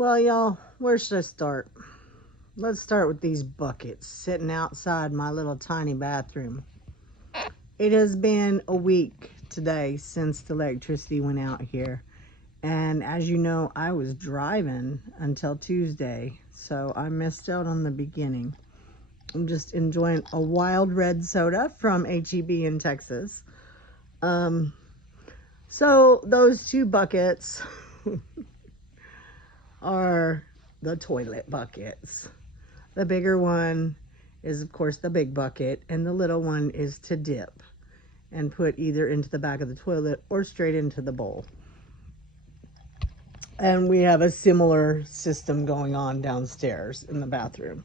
Well, y'all, where should I start? Let's start with these buckets sitting outside my little tiny bathroom. It has been a week today since the electricity went out here. And as you know, I was driving until Tuesday, so I missed out on the beginning. I'm just enjoying a wild red soda from H-E-B in Texas. So those two buckets are the toilet buckets. The bigger one is, of course, the big bucket, and the little one is to dip and put either into the back of the toilet or straight into the bowl. And we have a similar system going on downstairs in the bathroom.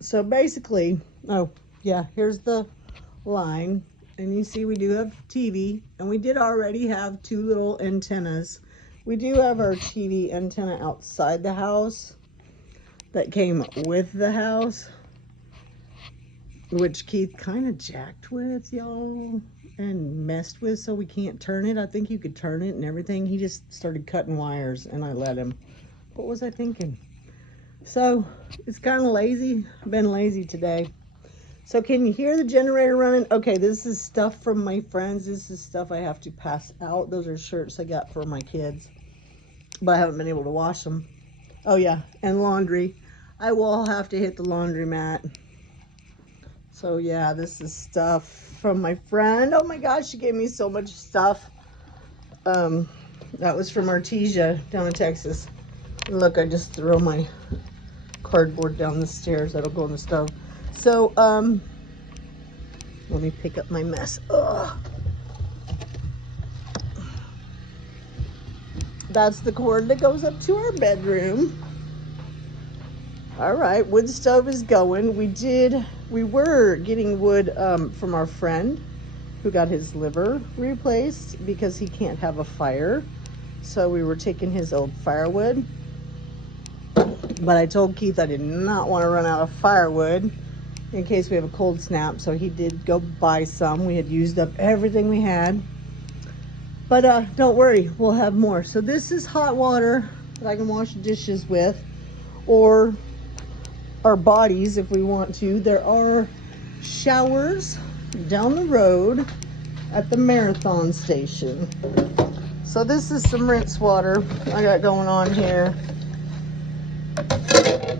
So basically, oh yeah, here's the line. And you see we do have TV, and we did already have two little antennas. We do have our TV antenna outside the house that came with the house, which Keith kind of jacked with, y'all, and messed with, so we can't turn it. I think you could turn it and everything. He just started cutting wires, and I let him. What was I thinking? So it's kind of lazy. I've been lazy today. So can you hear the generator running? Okay, this is stuff from my friends. This is stuff I have to pass out. Those are shirts I got for my kids, but I haven't been able to wash them. Oh yeah, and laundry. I will have to hit the laundromat. So yeah, this is stuff from my friend. Oh my gosh, she gave me so much stuff. That was from Artesia down in Texas. Look, I just throw my cardboard down the stairs. That'll go in the stove. So, let me pick up my mess. Ugh. That's the cord that goes up to our bedroom. All right, wood stove is going. We were getting wood from our friend who got his liver replaced because he can't have a fire. So we were taking his old firewood. But I told Keith I did not want to run out of firewood in case we have a cold snap. So he did go buy some. We had used up everything we had. But don't worry, we'll have more. So this is hot water that I can wash dishes with, or our bodies if we want to. There are showers down the road at the Marathon station. So this is some rinse water I got going on here.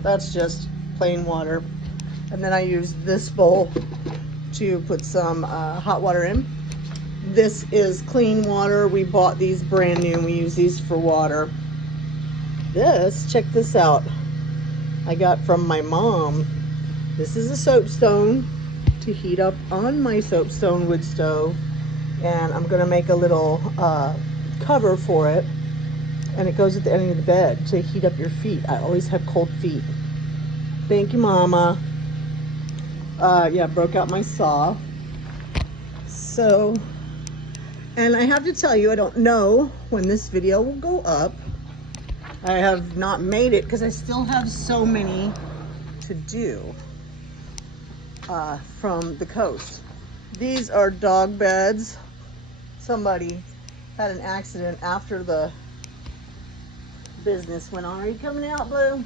That's just plain water. And then I use this bowl to put some hot water in. This is clean water. We bought these brand new and we use these for water. This, check this out, I got from my mom. This is a soapstone to heat up on my soapstone wood stove. And I'm gonna make a little cover for it. And it goes at the end of the bed to heat up your feet. I always have cold feet. Thank you, Mama. Yeah, broke out my saw. So, and I have to tell you, I don't know when this video will go up. I have not made it because I still have so many to do from the coast. These are dog beds. Somebody had an accident after the business went on. Are you coming out, Blue?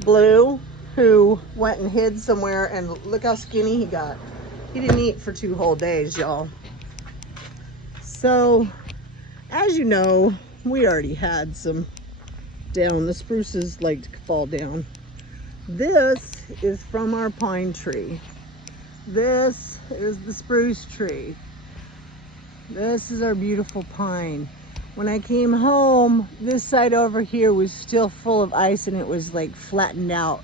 Blue, who went and hid somewhere, and look how skinny he got. He didn't eat for 2 whole days, y'all. So, as you know, we already had some down. The spruces like to fall down. This is from our pine tree. This is the spruce tree. This is our beautiful pine. When I came home, this side over here was still full of ice and it was like flattened out.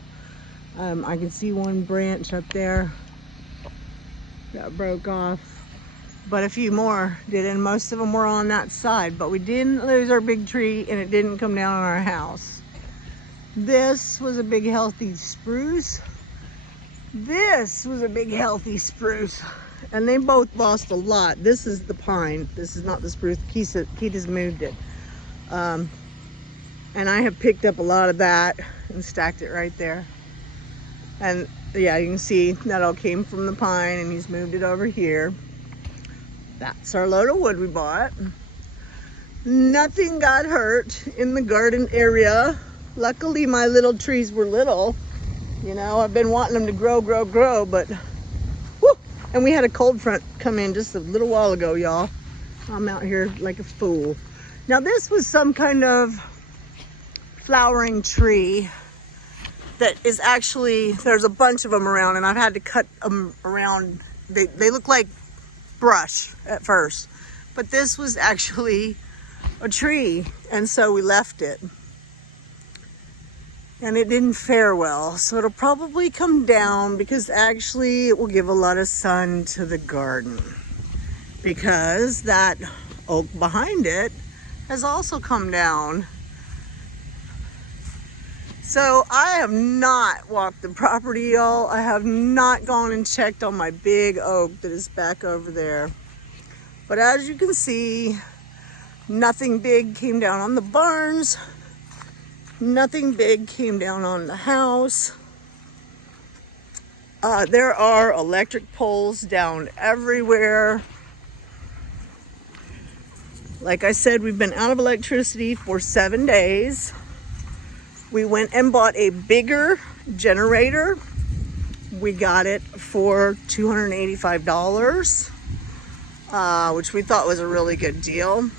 I can see one branch up there that broke off, but a few more did, and most of them were on that side. But we didn't lose our big tree and it didn't come down on our house. This was a big healthy spruce. This was a big healthy spruce. And they both lost a lot. This is the pine. This is not the spruce. Keith has moved it. And I have picked up a lot of that and stacked it right there. And yeah, you can see that all came from the pine and he's moved it over here. That's our load of wood we bought. Nothing got hurt in the garden area. Luckily, my little trees were little. You know, I've been wanting them to grow, but whew, and we had a cold front come in just a little while ago, y'all. I'm out here like a fool. Now, this was some kind of flowering tree that is actually, there's a bunch of them around, and I've had to cut them around. They look like brush at first, but this was actually a tree, and so we left it. And it didn't fare well, so it'll probably come down, because actually it will give a lot of sun to the garden, because that oak behind it has also come down. So I have not walked the property, y'all. I have not gone and checked on my big oak that is back over there. But as you can see, nothing big came down on the barns. Nothing big came down on the house. There are electric poles down everywhere. Like I said, we've been out of electricity for 7 days. We went and bought a bigger generator. We got it for $285, which we thought was a really good deal.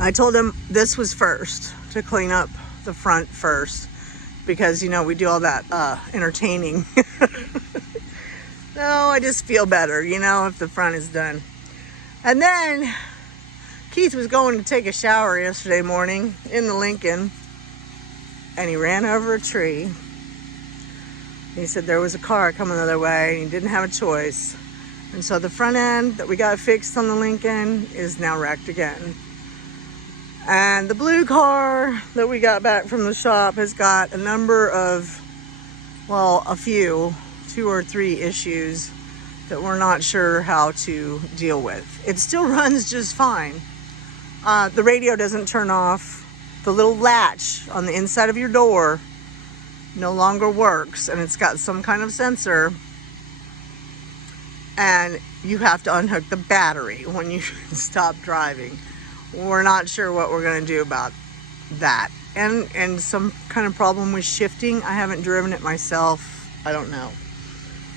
I told him this was first, to clean up the front first, because, you know, we do all that entertaining. No, I just feel better, you know, if the front is done. And then Keith was going to take a shower yesterday morning in the Lincoln, and he ran over a tree. He said there was a car coming the other way, and he didn't have a choice. And so the front end that we got fixed on the Lincoln is now wrecked again. And the blue car that we got back from the shop has got a number of, well, a few, 2 or 3 issues that we're not sure how to deal with. It still runs just fine. The radio doesn't turn off. The little latch on the inside of your door no longer works, and it's got some kind of sensor, and you have to unhook the battery when you stop driving. We're not sure what we're going to do about that. And some kind of problem with shifting. I haven't driven it myself. I don't know.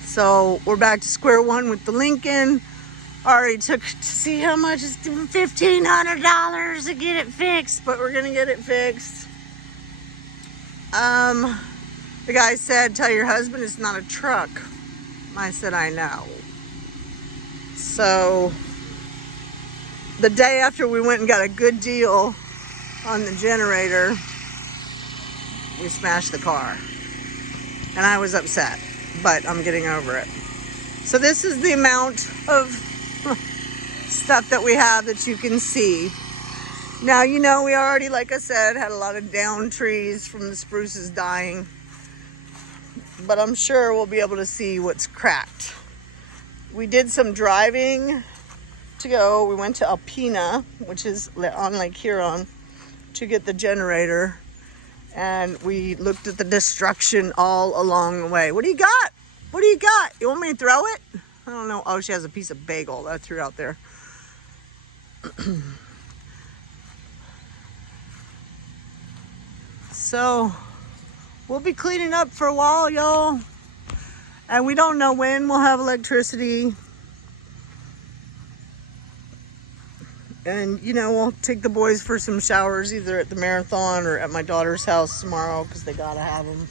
So we're back to square one with the Lincoln. Already took to see how much it's $1,500 to get it fixed, but we're gonna get it fixed. The guy said, tell your husband it's not a truck. I said, I know. So the day after we went and got a good deal on the generator, we smashed the car. And I was upset, but I'm getting over it. So this is the amount of stuff that we have that you can see. Now, you know, we already, like I said, had a lot of down trees from the spruces dying, but I'm sure we'll be able to see what's cracked. We did some driving to go. We went to Alpena, which is on Lake Huron, to get the generator, and we looked at the destruction all along the way. What do you got? What do you got? You want me to throw it? I don't know. Oh, she has a piece of bagel that I threw out there. So we'll be cleaning up for a while, y'all. And we don't know when we'll have electricity. And, you know, we'll take the boys for some showers either at the marathon or at my daughter's house tomorrow, because they gotta have them.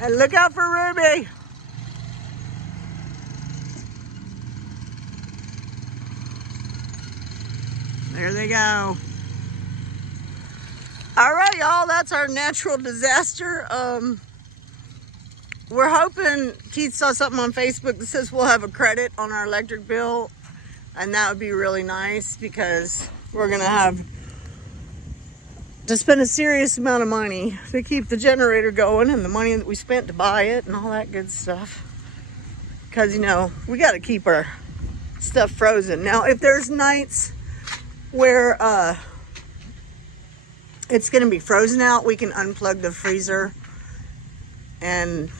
And look out for Ruby. There they go. All right, y'all, that's our natural disaster. We're hoping, Keith saw something on Facebook that says we'll have a credit on our electric bill, and that would be really nice, because we're gonna have to spend a serious amount of money to keep the generator going, and the money that we spent to buy it and all that good stuff. Because, you know, we got to keep our stuff frozen. Now, if there's nights where it's going to be frozen out, we can unplug the freezer and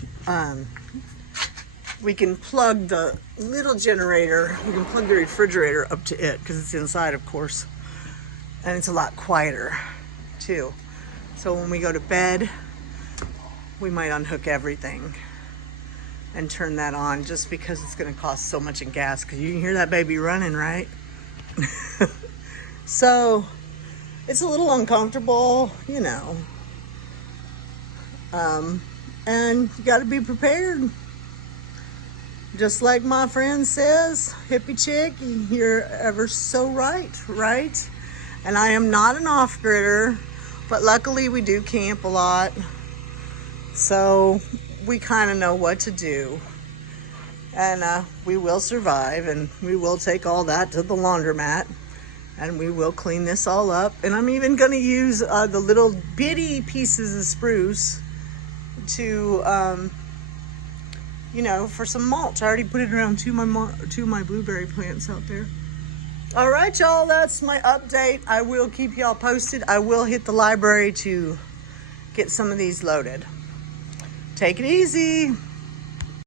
we can plug the little generator, we can plug the refrigerator up to it because it's inside, of course. And it's a lot quieter too. So when we go to bed, we might unhook everything and turn that on just because it's gonna cost so much in gas, because you can hear that baby running, right? So it's a little uncomfortable, you know. And you gotta be prepared. Just like my friend says, hippie chick, you're ever so right? And I am not an off-gridder, but luckily we do camp a lot. So we kind of know what to do. And we will survive, and we will take all that to the laundromat, and we will clean this all up. And I'm even gonna use the little bitty pieces of spruce to, you know, for some mulch. I already put it around two of my blueberry plants out there. All right, y'all, that's my update. I will keep y'all posted. I will hit the library to get some of these loaded. Take it easy.